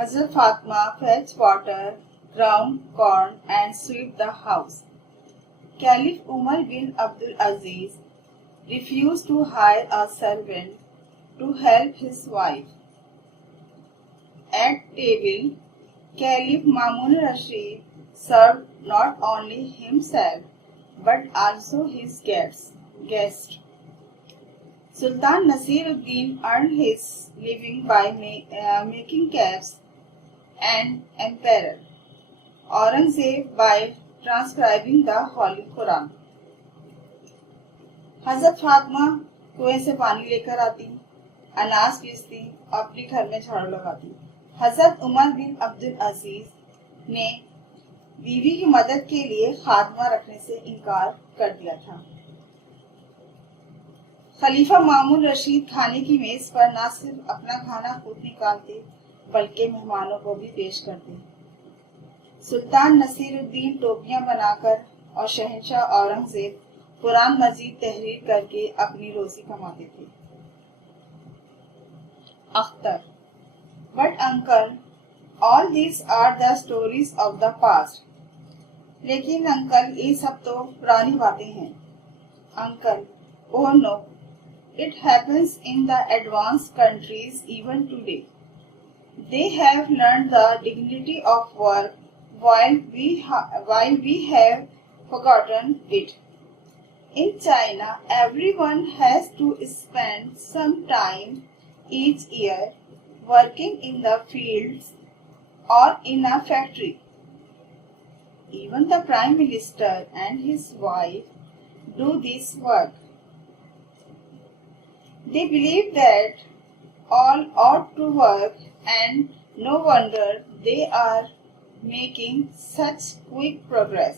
Hazrat Fatma fetch water, ground corn and sweep the house. Caliph Umar bin Abdul Aziz refused to hire a servant to help his wife. At table, Caliph Mamun Rashid served not only himself but also his guests. Sultan Nasiruddin earned his living by making caps and emperor Aurangzeb by transcribing the Holy Quran. हजरत फातिमा कुएं से पानी लेकर आती, अनाज पीसती और अपने घर में झाड़ू लगाती। हजरत उमर बिन अब्दुल अजीज ने बीवी की मदद के लिए खादमा रखने से इनकार कर दिया था। खलीफा मामून रशीद खाने की मेज पर न सिर्फ अपना खाना खुद निकालते बल्कि मेहमानों को भी पेश करते। सुल्तान नसीरुद्दीन टोपियां बनाकर और शहंशाह औरंगजेब कुरान मजीद तहरीर करके अपनी रोजी कमाते थे। Akhtar, but uncle, all this are the stories of the past. लेकिन अंकल, ये सब तो पुरानी बातें हैं। Uncle, oh no, it happens in the advanced countries even today. They have learned the dignity of work while we have forgotten it. In China, everyone has to spend some time each year working in the fields or in a factory. Even the Prime Minister and his wife do this work. They believe that all ought to work, and no wonder they are making such quick progress.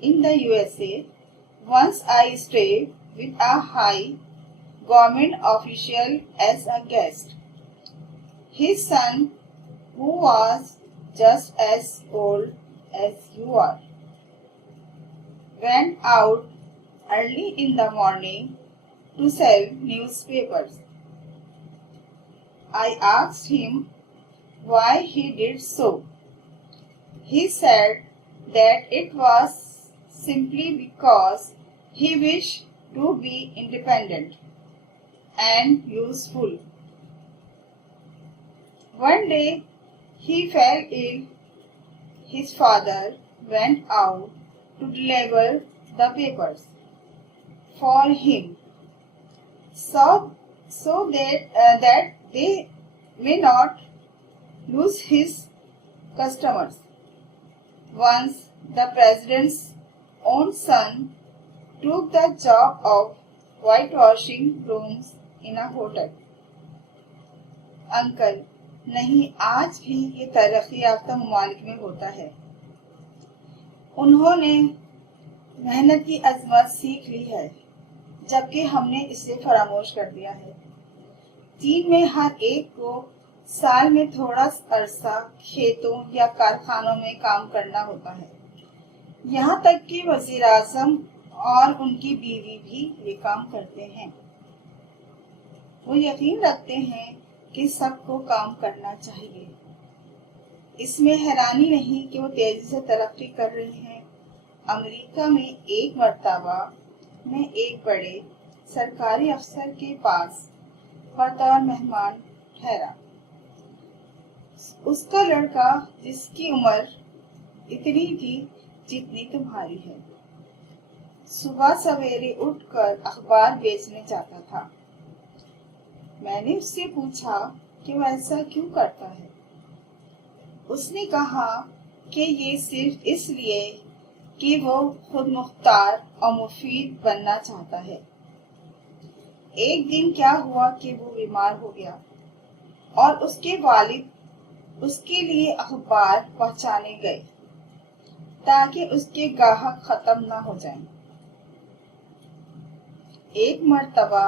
In the USA, once I stayed with a high government official as a guest. His son, who was just as old as you are, went out early in the morning to sell newspapers. I asked him why he did so. He said that it was simply because he wished to be independent and useful. One day he fell ill. His father went out to deliver the papers for him so that they may not lose his customers. Once the president's own son took the job of whitewashing rooms in a hotel. Uncle, नहीं, आज भी ये तरक्की याफ्ता ममालिक में होता है। उन्होंने मेहनत की अजमत सीख ली है, जबकि हमने इसे फरामोश कर दिया है। चीन में हर एक को साल में थोड़ा अरसा खेतों या कारखानों में काम करना होता है। यहाँ तक कि वजीर आज़म और उनकी बीवी भी ये काम करते हैं। वो यकीन रखते हैं कि सबको काम करना चाहिए। इसमें हैरानी नहीं कि वो तेजी से तरक्की कर रहे हैं। अमेरिका में एक मर्तबा मैं एक बड़े सरकारी अफसर के पास बतौर मेहमान ठहरा। उसका लड़का, जिसकी उम्र इतनी थी जितनी तुम्हारी है, सुबह सवेरे उठकर अखबार बेचने जाता था। मैंने उससे पूछा कि वह ऐसा क्यों करता है। उसने कहा कि ये सिर्फ इसलिए कि वो खुद मुख्तार और मुफीद बनना चाहता है। एक दिन क्या हुआ कि वो बीमार हो गया और उसके वालिद उसके लिए अखबार पहुंचाने गए ताकि उसके ग्राहक खत्म ना हो जाएं। एक मर्तबा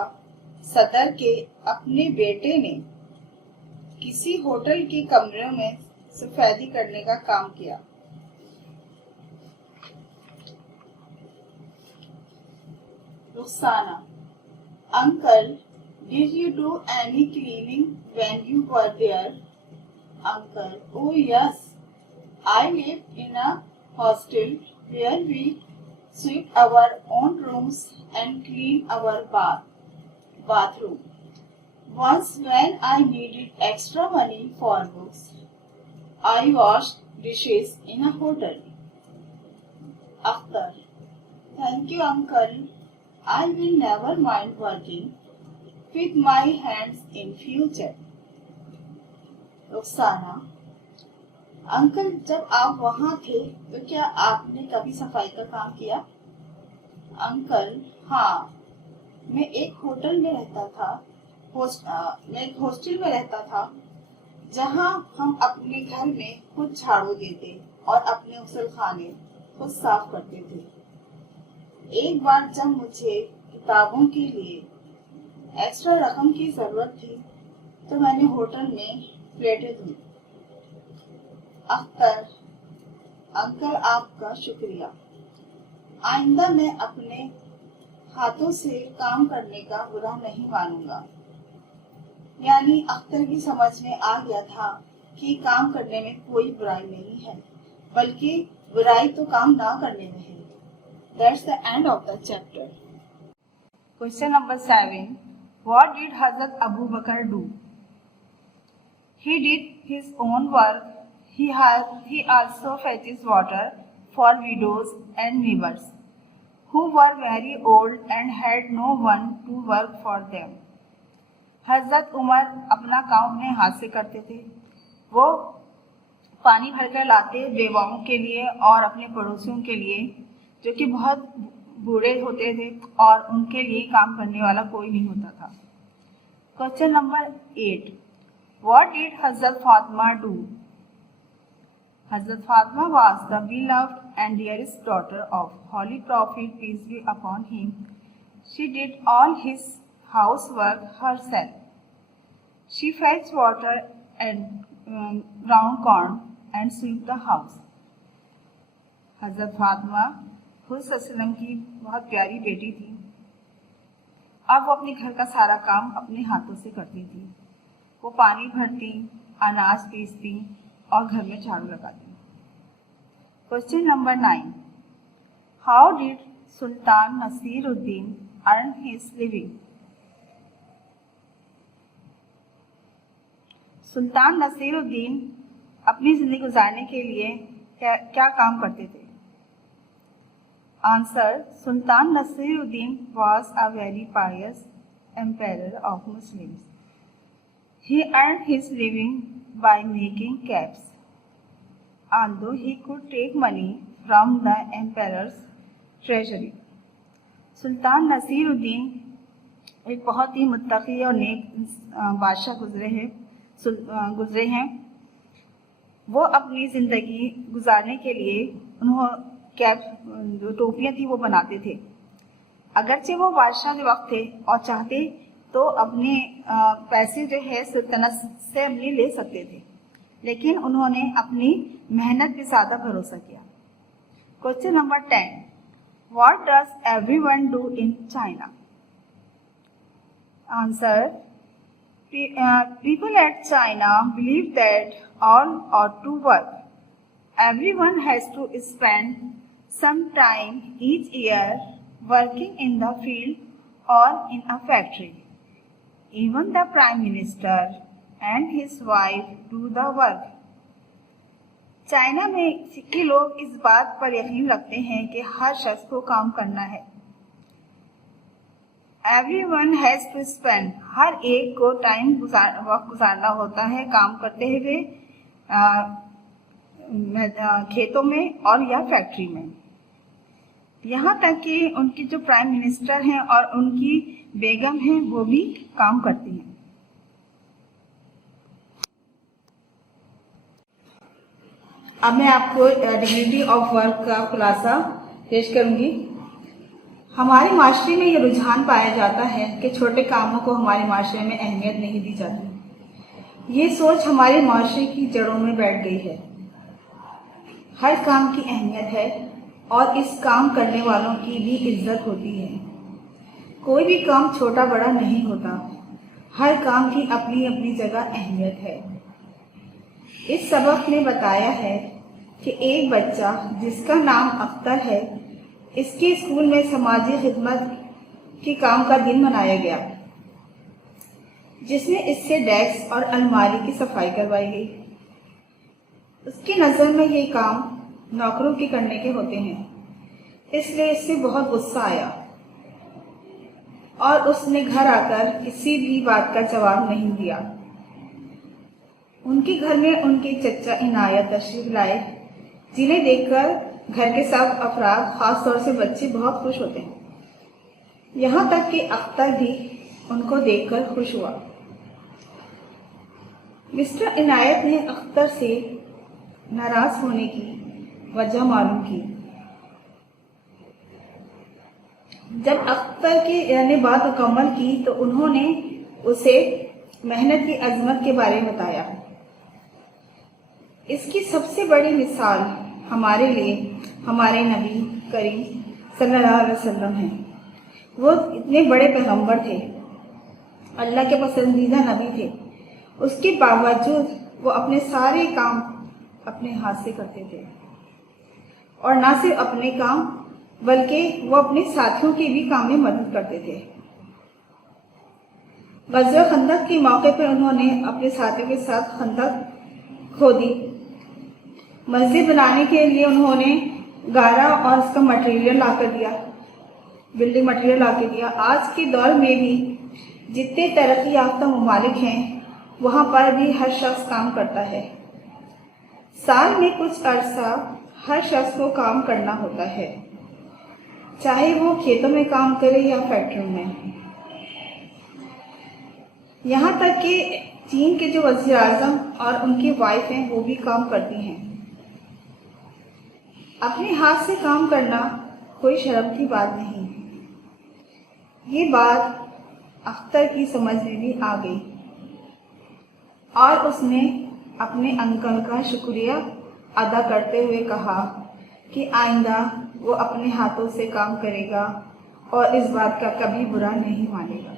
सदर के अपने बेटे ने किसी होटल के कमरे में सफेदी करने का काम किया। Rukhsana, uncle, Did you do any cleaning when you were there? Uncle: Oh yes. I lived in a hostel where we sweep our own rooms and clean our bathroom. Once when I needed extra money for books, I washed dishes in a hotel. Akhtar: Thank you, uncle. I will never mind working with my hands in future. Rukhsana: uncle, जब आप वहाँ थे तो क्या आपने कभी सफाई का काम किया? अंकल: हाँ, मैं एक होटल में रहता था मैं एक हॉस्टल में रहता था जहाँ हम अपने घर में खुद झाड़ू देते और अपने गुसल खाने खुद साफ करते थे। एक बार जब मुझे किताबों के लिए एक्स्ट्रा रकम की जरूरत थी तो मैंने होटल में प्लेटें धुली। अख्तर: अंकल, आपका शुक्रिया। आइंदा मैं अपने हाथों से काम करने का बुरा नहीं मानूंगा। यानी अख्तर की समझ में आ गया था कि काम करने में कोई बुराई नहीं है, बल्कि बुराई तो काम ना करने में है। That's the end of the chapter. Question number 7. What did Hazrat Abu Bakr do? He did his own work. He also fetches water for widows and neighbors who were very old and had no one to work for them. हजरत उमर अपना काम अपने हाथ से करते थे। वो पानी भरकर लाते बेवाओं के लिए और अपने पड़ोसियों के लिए, जो कि बहुत बूढ़े होते थे और उनके लिए काम करने वाला कोई नहीं होता था। Question number 8. What did Hazrat Fatima do? Hazrat Fatima was the beloved and dearest daughter of Holy Prophet, peace be upon him. She did all his housework herself. She fetched water and ground corn and swept the house. हज़रत फातिमा हुज़्ज़त की बहुत प्यारी बेटी थी। अब वो अपने घर का सारा काम अपने हाथों से करती थी। वो पानी भरती, अनाज पीसती और घर में झाड़ू लगाती। Question number 9. How did Sultan Nasiruddin earn his living? Sultan Nasiruddin अपनी जिंदगी गुजारने के लिए क्या काम करते थे? Answer: Sultan Nasiruddin was a very pious emperor of Muslims. He earned his living by making caps. Although he could take money from the emperor's treasury. सुल्तान नसीरुद्दीन एक बहुत ही मुत्तकी और नेक बादशाह गुजरे हैं। वो अपनी ज़िंदगी गुजारने के लिए कैप, जो टोपियाँ थी, वो बनाते थे। अगरचे वो बादशाह के वक्त थे और चाहते तो अपने पैसे जो है सुल्तानत से अपने ले सकते थे, लेकिन उन्होंने अपनी मेहनत पे ज़्यादा भरोसा किया। Question number 10. What does everyone do in China? Answer: people at China believe that all ought to work. Everyone has to spend some time each year working in the field or in a factory. Even the Prime Minister and his wife do the work. China में के लोग इस बात पर यकीन रखते हैं कि हर शख्स को काम करना है। Everyone has to spend, हर एक को वक्त गुजारना होता है काम करते हुए खेतों में और या फैक्ट्री में। यहाँ तक कि उनकी जो प्राइम मिनिस्टर हैं और उनकी बेगम हैं, वो भी काम करती हैं। अब मैं आपको डिग्निटी ऑफ वर्क का खुलासा पेश करूंगी। हमारे माशरे में ये रुझान पाया जाता है कि छोटे कामों को हमारे माशरे में अहमियत नहीं दी जाती। ये सोच हमारे माशरे की जड़ों में बैठ गई है। हर काम की अहमियत है और इस काम करने वालों की भी इज्जत होती है। कोई भी काम छोटा बड़ा नहीं होता, हर काम की अपनी अपनी जगह अहमियत है। इस सबक ने बताया है कि एक बच्चा जिसका नाम अख्तर है, इसके स्कूल में समाजी खिदमत के काम का दिन मनाया गया, जिसमें इससे डेस्क और अलमारी की सफाई करवाई गई। उसकी नज़र में ये काम नौकरों के करने के होते हैं, इसलिए इससे बहुत गुस्सा आया और उसने घर आकर किसी भी बात का जवाब नहीं दिया। उनके घर में उनके चचा इनायत तशरीफ लाए, जिन्हें देखकर घर के सब अफराद, खास तौर से बच्चे, बहुत खुश होते हैं। यहाँ तक कि अख्तर भी उनको देखकर खुश हुआ। मिस्टर इनायत ने अख्तर से नाराज होने की वजह मालूम की। जब अख्तर ने बात मुकम्मल की तो उन्होंने उसे मेहनत की अजमत के बारे में बताया। इसकी सबसे बड़ी मिसाल हमारे लिए हमारे नबी करीम सल्लल्लाहु अलैहि वसल्लम हैं। वो इतने बड़े पैगंबर थे, अल्लाह के पसंदीदा नबी थे। उसके बावजूद वो अपने सारे काम अपने हाथ से करते थे, और ना सिर्फ अपने काम बल्कि वो अपने साथियों के भी काम में मदद करते थे। ग़ज़वा खंदक के मौके पर उन्होंने अपने साथियों के साथ खंदक खोदी। मस्जिद बनाने के लिए उन्होंने गारा और उसका मटेरियल ला कर दिया, बिल्डिंग मटेरियल ला के दिया। आज के दौर में भी जितने तरक्की याफ्ता ममालिक हैं, वहाँ पर भी हर शख्स काम करता है। साल में कुछ अरसा हर शख्स को काम करना होता है, चाहे वो खेतों में काम करे या फैक्ट्रियों में। यहाँ तक कि चीन के जो वज़ीर आज़म और उनकी वाइफ हैं, वो भी काम करती हैं। अपने हाथ से काम करना कोई शर्म की बात नहीं। ये बात अख्तर की समझ में भी आ गई और उसने अपने अंकल का शुक्रिया अदा करते हुए कहा कि आइंदा वो अपने हाथों से काम करेगा और इस बात का कभी बुरा नहीं मानेगा।